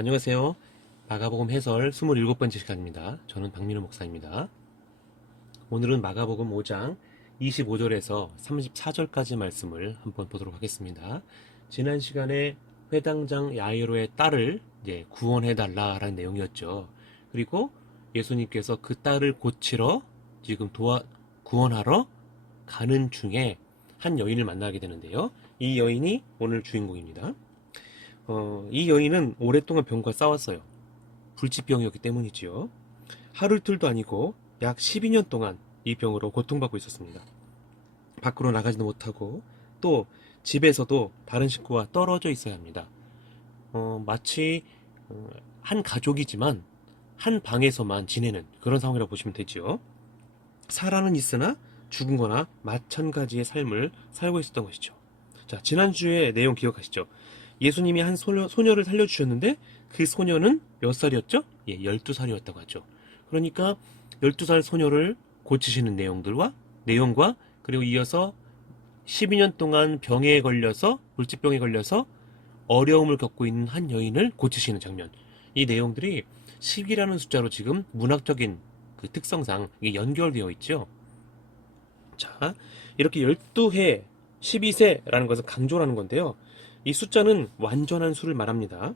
안녕하세요. 마가복음 해설 27번째 시간입니다. 저는 박민호 목사입니다. 오늘은 마가복음 5장 25절에서 34절까지 말씀을 한번 보도록 하겠습니다. 지난 시간에 회당장 야이로의 딸을 이제 구원해달라라는 내용이었죠. 그리고 예수님께서 그 딸을 고치러 지금 구원하러 가는 중에 한 여인을 만나게 되는데요. 이 여인이 오늘 주인공입니다. 이 여인은 오랫동안 병과 싸웠어요. 불치병이었기 때문이지요. 하루 이틀도 아니고 약 12년 동안 이 병으로 고통받고 있었습니다. 밖으로 나가지도 못하고 또 집에서도 다른 식구와 떨어져 있어야 합니다. 마치 한 가족이지만 한 방에서만 지내는 그런 상황이라고 보시면 되지요. 살아는 있으나 죽은 거나 마찬가지의 삶을 살고 있었던 것이죠. 자, 지난주에 내용 기억하시죠? 예수님이 한 소녀를 살려주셨는데 그 소녀는 몇 살이었죠? 12살이었다고 하죠. 그러니까 12살 소녀를 고치시는 내용과 그리고 이어서 12년 동안 병에 걸려서 불치병에 걸려서 어려움을 겪고 있는 한 여인을 고치시는 장면. 이 내용들이 10이라는 숫자로 지금 문학적인 그 특성상 이게 연결되어 있죠. 자, 이렇게 12해, 12세라는 것은 강조라는 건데요. 이 숫자는 완전한 수를 말합니다.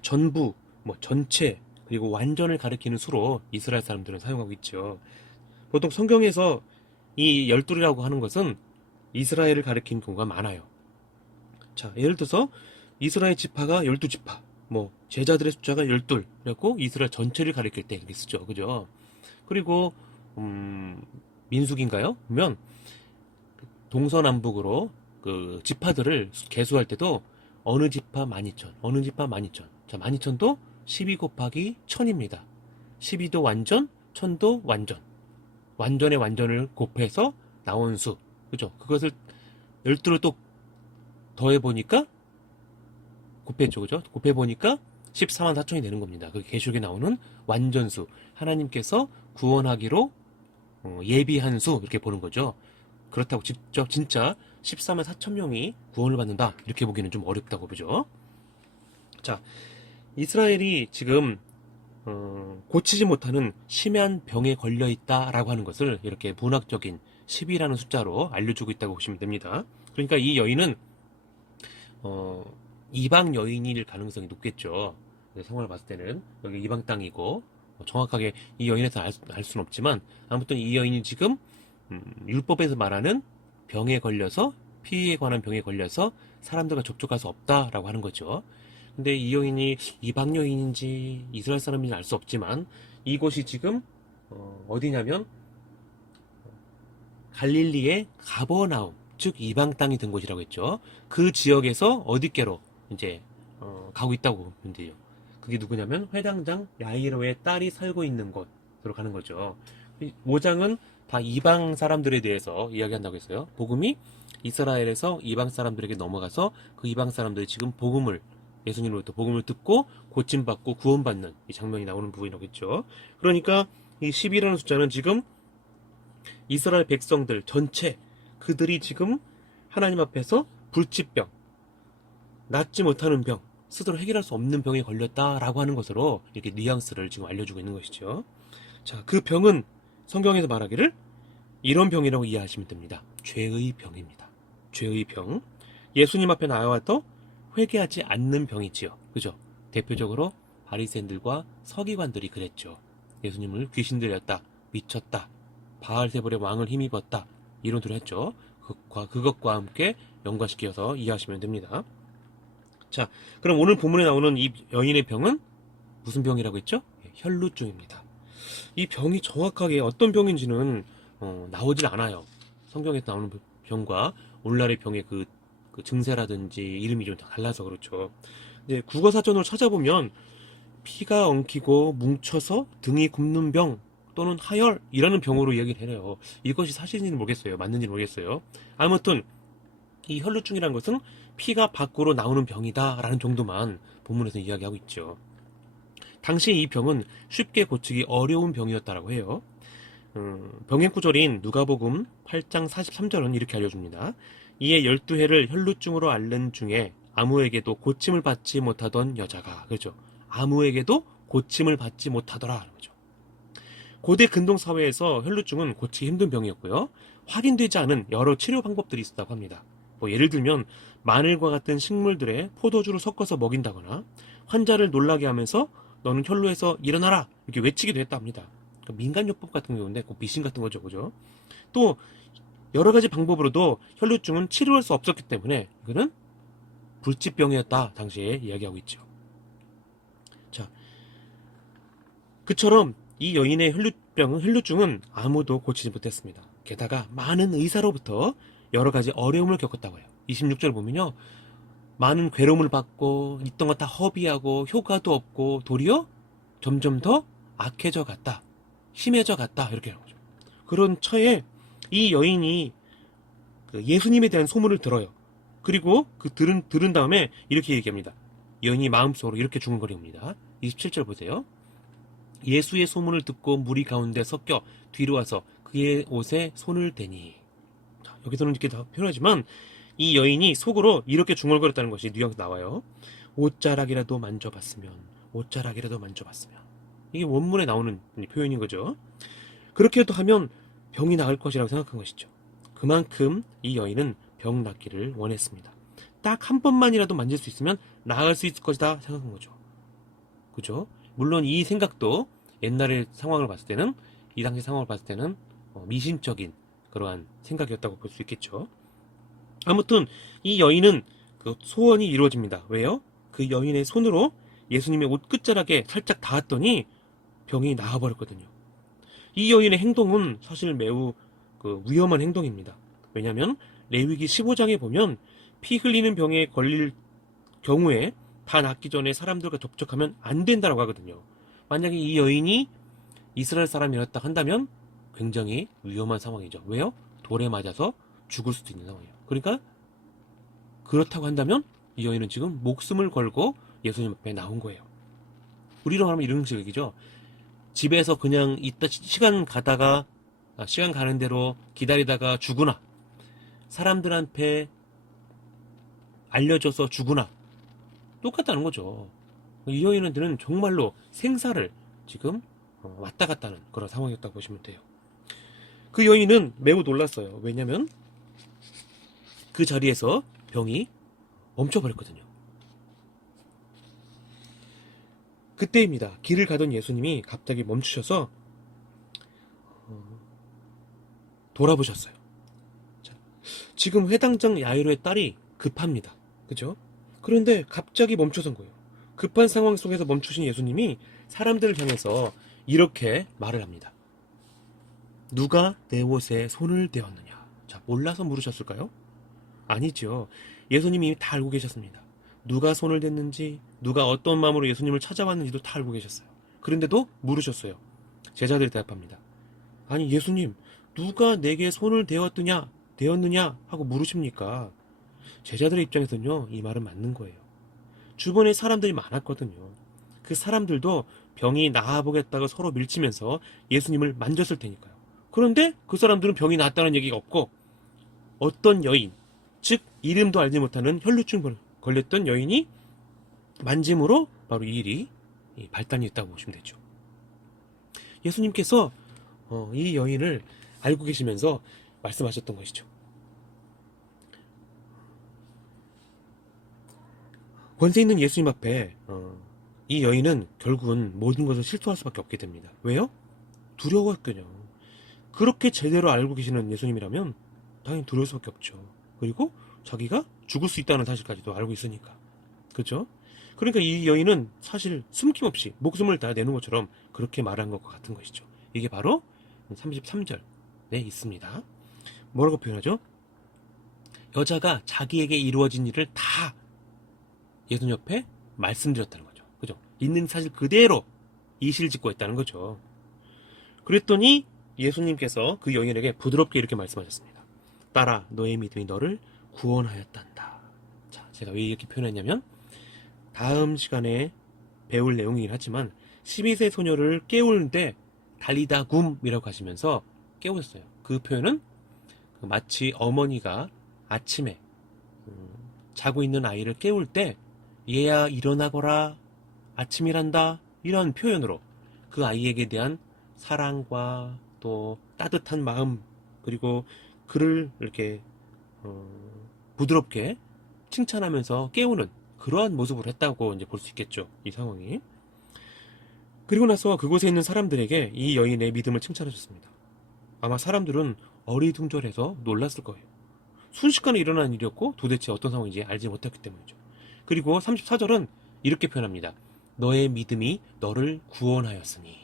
전부, 전체, 그리고 완전을 가리키는 수로 이스라엘 사람들은 사용하고 있죠. 보통 성경에서 이 12이라고 하는 것은 이스라엘을 가리키는 경우가 많아요. 자, 예를 들어서 이스라엘 지파가 12지파, 제자들의 숫자가 12, 그래갖고 이스라엘 전체를 가리킬 때 이렇게 쓰죠. 그죠? 그리고, 민수기인가요? 보면, 동서남북으로 그 지파들을 계수할 때도 어느 지파 12,000, 어느 지파 12,000. 자, 12,000도 12 곱하기 1000입니다. 12도 완전, 1000도 완전. 완전의 완전을 곱해서 나온 수. 그죠? 그것을 12를 또 더해보니까, 곱했죠. 그죠? 곱해보니까 144,000이 되는 겁니다. 그 계시록에 나오는 완전수. 하나님께서 구원하기로 예비한 수. 이렇게 보는 거죠. 그렇다고 직접 진짜 144,000명이 구원을 받는다 이렇게 보기는 좀 어렵다고 보죠. 자, 이스라엘이 지금 고치지 못하는 심한 병에 걸려 있다라고 하는 것을 이렇게 문학적인 10이라는 숫자로 알려주고 있다고 보시면 됩니다. 그러니까 이 여인은 이방 여인일 가능성이 높겠죠. 상황을 봤을 때는 여기 이방 땅이고 정확하게 이 여인에서 알 수는 없지만 아무튼 이 여인이 지금 율법에서 말하는 병에 걸려서 피에 관한 병에 걸려서 사람들과 접촉할 수 없다라고 하는 거죠. 근데 이 여인이 이방 여인인지 이스라엘 사람인지 알 수 없지만 이곳이 지금 어디냐면 갈릴리의 가버나움, 즉 이방 땅이 된 곳이라고 했죠. 그 지역에서 어디께로 이제 가고 있다고 보면 돼요. 그게 누구냐면 회당장 야이로의 딸이 살고 있는 곳으로 가는 거죠. 5장은 다 이방 사람들에 대해서 이야기한다고 했어요. 복음이 이스라엘에서 이방 사람들에게 넘어가서 그 이방 사람들이 지금 예수님으로부터 복음을 듣고 고침받고 구원받는 이 장면이 나오는 부분이라고 했죠. 그러니까 이 10이라는 숫자는 지금 이스라엘 백성들 전체 그들이 지금 하나님 앞에서 불치병, 낫지 못하는 병, 스스로 해결할 수 없는 병에 걸렸다라고 하는 것으로 이렇게 뉘앙스를 지금 알려주고 있는 것이죠. 자, 그 병은 성경에서 말하기를 이런 병이라고 이해하시면 됩니다. 죄의 병입니다. 죄의 병. 예수님 앞에 나와도 회개하지 않는 병이지요. 그죠? 대표적으로 바리새인들과 서기관들이 그랬죠. 예수님을 귀신 들렸다, 미쳤다, 바알세불의 왕을 힘입었다 이론들을 했죠. 그것과 함께 연관시켜서 이해하시면 됩니다. 자, 그럼 오늘 본문에 나오는 이 여인의 병은 무슨 병이라고 했죠? 혈루증입니다. 이 병이 정확하게 어떤 병인지는 나오질 않아요. 성경에서 나오는 병과 오늘날의 병의 그 증세라든지 이름이 좀 달라서 그렇죠. 이제 국어사전으로 찾아보면 피가 엉키고 뭉쳐서 등이 굽는 병 또는 하열이라는 병으로 이야기를 해요. 이것이 사실인지는 모르겠어요. 맞는지는 모르겠어요. 아무튼 이 혈루증이라는 것은 피가 밖으로 나오는 병이다라는 정도만 본문에서 이야기하고 있죠. 당시 이 병은 쉽게 고치기 어려운 병이었다라고 해요. 병행 구절인 누가복음 8장 43절은 이렇게 알려줍니다. 이에 12해를 혈루증으로 앓는 중에 아무에게도 고침을 받지 못하던 여자가, 그렇죠? 아무에게도 고침을 받지 못하더라 하는 거죠. 고대 근동 사회에서 혈루증은 고치기 힘든 병이었고요. 확인되지 않은 여러 치료 방법들이 있었다고 합니다. 뭐 예를 들면 마늘과 같은 식물들에 포도주를 섞어서 먹인다거나 환자를 놀라게 하면서 너는 혈루에서 일어나라 이렇게 외치기도 했다 합니다. 그러니까 민간요법 같은 경우인데 꼭 미신 같은 거죠, 그죠? 또 여러 가지 방법으로도 혈루증은 치료할 수 없었기 때문에 이거는 불치병이었다 당시에 이야기하고 있죠. 자, 그처럼 이 여인의 혈루증은 아무도 고치지 못했습니다. 게다가 많은 의사로부터 여러 가지 어려움을 겪었다고 해요. 26절 보면요. 많은 괴로움을 받고 있던 것 다 허비하고 효과도 없고 도리어 점점 더 악해져 갔다. 심해져 갔다. 이렇게 하는 거죠. 그런 처에 이 여인이 그 예수님에 대한 소문을 들어요. 그리고 그 들은 다음에 이렇게 얘기합니다. 여인이 마음속으로 이렇게 중얼거립니다. 27절 보세요. 예수의 소문을 듣고 무리 가운데 섞여 뒤로 와서 그의 옷에 손을 대니. 자, 여기서는 이렇게 다 표현하지만 이 여인이 속으로 이렇게 중얼거렸다는 것이 뉘앙스 나와요. 옷자락이라도 만져봤으면, 옷자락이라도 만져봤으면. 이게 원문에 나오는 표현인 거죠. 그렇게도 하면 병이 나을 것이라고 생각한 것이죠. 그만큼 이 여인은 병 낫기를 원했습니다. 딱 한 번만이라도 만질 수 있으면 나을 수 있을 것이다 생각한 거죠. 그죠? 물론 이 생각도 옛날의 상황을 봤을 때는, 이 당시 상황을 봤을 때는 미신적인 그러한 생각이었다고 볼 수 있겠죠. 아무튼 이 여인은 그 소원이 이루어집니다. 왜요? 그 여인의 손으로 예수님의 옷 끝자락에 살짝 닿았더니 병이 나아버렸거든요. 이 여인의 행동은 사실 매우 그 위험한 행동입니다. 왜냐하면 레위기 15장에 보면 피 흘리는 병에 걸릴 경우에 다 낫기 전에 사람들과 접촉하면 안 된다고 하거든요. 만약에 이 여인이 이스라엘 사람이었다 한다면 굉장히 위험한 상황이죠. 왜요? 돌에 맞아서 죽을 수도 있는 상황이에요. 그러니까 그렇다고 한다면 이 여인은 지금 목숨을 걸고 예수님 앞에 나온 거예요. 우리로 하면 이런 식이죠. 집에서 그냥 있다 시간 가는 대로 기다리다가 죽으나, 사람들한테 알려져서 죽으나 똑같다는 거죠. 이 여인들은 정말로 생사를 지금 왔다 갔다 하는 그런 상황이었다고 보시면 돼요. 그 여인은 매우 놀랐어요. 왜냐면 그 자리에서 병이 멈춰버렸거든요. 그때입니다. 길을 가던 예수님이 갑자기 멈추셔서 돌아보셨어요. 자, 지금 회당장 야이로의 딸이 급합니다. 그죠? 그런데 갑자기 멈춰선 거예요. 급한 상황 속에서 멈추신 예수님이 사람들을 향해서 이렇게 말을 합니다. 누가 내 옷에 손을 대었느냐? 자, 몰라서 물으셨을까요? 아니죠. 예수님이 이미 다 알고 계셨습니다. 누가 손을 댔는지, 누가 어떤 마음으로 예수님을 찾아왔는지도 다 알고 계셨어요. 그런데도 물으셨어요. 제자들이 대답합니다. 아니, 예수님, 누가 내게 손을 대었느냐 하고 물으십니까? 제자들의 입장에서는요, 이 말은 맞는 거예요. 주변에 사람들이 많았거든요. 그 사람들도 병이 나아보겠다고 서로 밀치면서 예수님을 만졌을 테니까요. 그런데 그 사람들은 병이 나았다는 얘기가 없고, 어떤 여인, 즉 이름도 알지 못하는 혈루증 걸렸던 여인이 만짐으로 바로 이 일이 발단이 있다고 보시면 되죠. 예수님께서 이 여인을 알고 계시면서 말씀하셨던 것이죠. 권세 있는 예수님 앞에 이 여인은 결국은 모든 것을 실토할 수밖에 없게 됩니다. 왜요? 두려웠거든요. 그렇게 제대로 알고 계시는 예수님이라면 당연히 두려울 수밖에 없죠. 그리고 자기가 죽을 수 있다는 사실까지도 알고 있으니까. 그렇죠? 그러니까 이 여인은 사실 숨김없이 목숨을 다 내는 것처럼 그렇게 말한 것과 같은 것이죠. 이게 바로 33절에 있습니다. 뭐라고 표현하죠? 여자가 자기에게 이루어진 일을 다 예수님 옆에 말씀드렸다는 거죠. 그죠? 있는 사실 그대로 이실직고 했다는 거죠. 그랬더니 예수님께서 그 여인에게 부드럽게 이렇게 말씀하셨습니다. 딸아, 너의 믿음이 너를 구원하였단다. 자, 제가 왜 이렇게 표현했냐면 다음 시간에 배울 내용이긴 하지만 12세 소녀를 깨우는데 달리다 굼이라고 하시면서 깨우셨어요. 그 표현은 마치 어머니가 아침에 자고 있는 아이를 깨울 때 얘야 일어나거라 아침이란다 이런 표현으로 그 아이에게 대한 사랑과 또 따뜻한 마음 그리고 그를 이렇게 부드럽게 칭찬하면서 깨우는 그러한 모습을 했다고 이제 볼 수 있겠죠. 이 상황이. 그리고 나서 그곳에 있는 사람들에게 이 여인의 믿음을 칭찬하셨습니다. 아마 사람들은 어리둥절해서 놀랐을 거예요. 순식간에 일어난 일이었고 도대체 어떤 상황인지 알지 못했기 때문이죠. 그리고 34절은 이렇게 표현합니다. 너의 믿음이 너를 구원하였으니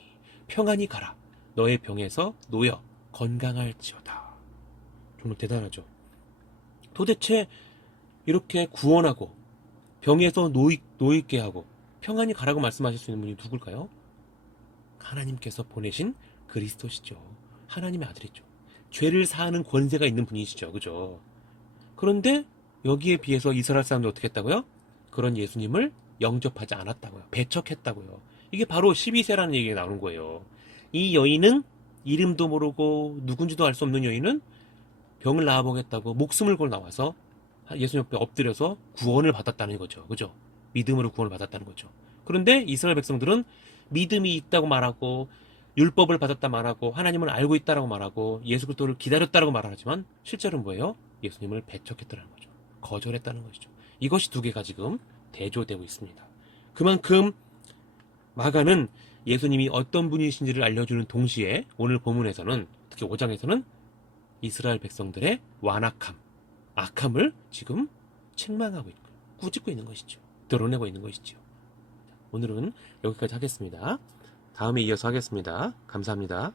평안히 가라. 너의 병에서 놓여 건강할지어다. 정말 대단하죠. 도대체 이렇게 구원하고 병에서 놓이게 하고 평안히 가라고 말씀하실 수 있는 분이 누굴까요? 하나님께서 보내신 그리스도시죠. 하나님의 아들이죠. 죄를 사하는 권세가 있는 분이시죠. 그죠? 그런데 여기에 비해서 이스라엘 사람들이 어떻게 했다고요? 그런 예수님을 영접하지 않았다고요. 배척했다고요. 이게 바로 12세라는 얘기가 나오는 거예요. 이 여인은 이름도 모르고 누군지도 알 수 없는 여인은 병을 나아보겠다고 목숨을 걸 나와서 예수님 옆에 엎드려서 구원을 받았다는 거죠. 그죠? 믿음으로 구원을 받았다는 거죠. 그런데 이스라엘 백성들은 믿음이 있다고 말하고 율법을 받았다 말하고 하나님을 알고 있다라고 말하고 예수 그리스도를 기다렸다라고 말하지만 실제로는 뭐예요? 예수님을 배척했다는 거죠. 거절했다는 것이죠. 이것이 두 개가 지금 대조되고 있습니다. 그만큼 마가는 예수님이 어떤 분이신지를 알려주는 동시에 오늘 본문에서는 특히 5장에서는 이스라엘 백성들의 완악함, 악함을 지금 책망하고 있고 꾸짖고 있는 것이죠. 드러내고 있는 것이죠. 오늘은 여기까지 하겠습니다. 다음에 이어서 하겠습니다. 감사합니다.